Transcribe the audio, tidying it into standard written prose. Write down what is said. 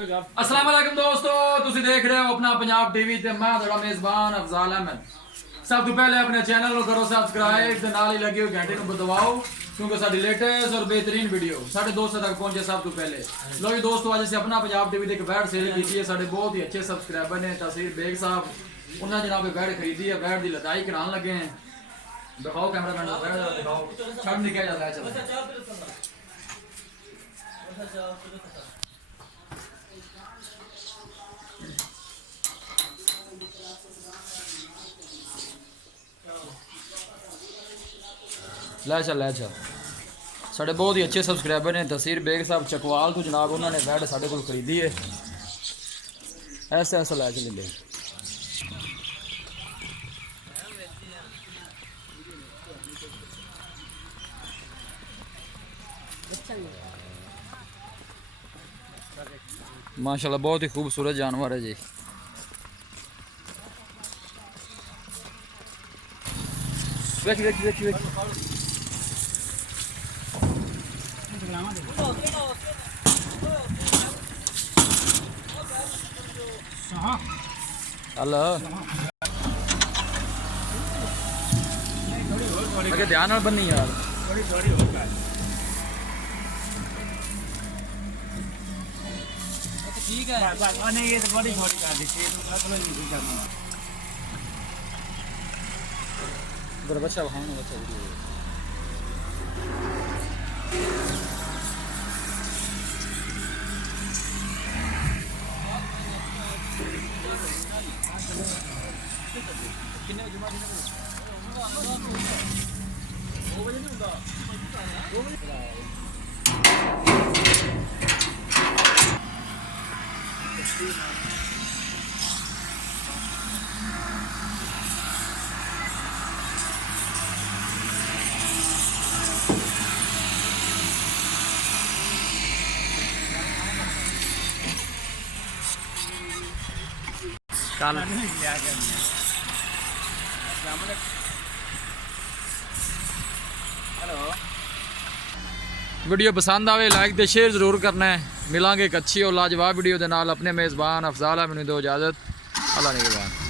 अस्सलाम वालेकुम दोस्तों, तुसी देख रहे हो अपना पंजाब टीवी ते मैं ਤੁਹਾਡਾ ਮੇਜ਼ਬਾਨ ਅਫਜ਼ਾਲ ਅਹਿਮਦ। सब तो पहले अपने चैनल को करो सब्सक्राइब ते नाल ही लगी हुई घंटे को दबाओ क्योंकि साडी लेटेस्ट और बेहतरीन वीडियो साडे दोस्तों तक पहुंचे सब तो पहले। लो जी दोस्तों, आज से अपना पंजाब टीवी ते एक बैट सेल की है। साडे बहुत ही अच्छे सब्सक्राइबर ने तहसीर बेग साहब, उन्होंने जनाब बैट खरीदी है। बैट की लदाई कराने लगे हैं। दिखाओ कैमरा मैन, बैट दिखाओ, छड़ निकल जाता है। चलो लै चल साढ़े बहुत ही अच्छे सब्सक्राइबर ने तहसीर बेग साहब चकवाल तो जनाब, उन्होंने बैट साढ़े को खरीदी है। ऐसा लै चले माशाल्लाह, बहुत ही खूबसूरत जानवर है जी। वेख वेख वेख वेख हेलो, ध्यान बनी यार। ठीक है, ये तो बड़ी छोटी कर दी बच्चा खाना बच्चा वीडियो पसंद आवे लाइक ते शेयर जरूर करना है। मिलांगे एक अच्छी और लाजवाब वीडियो के नाल। अपने मेज़बान अफजाल अहमद दो इजाज़त। अल्लाह निगहबान।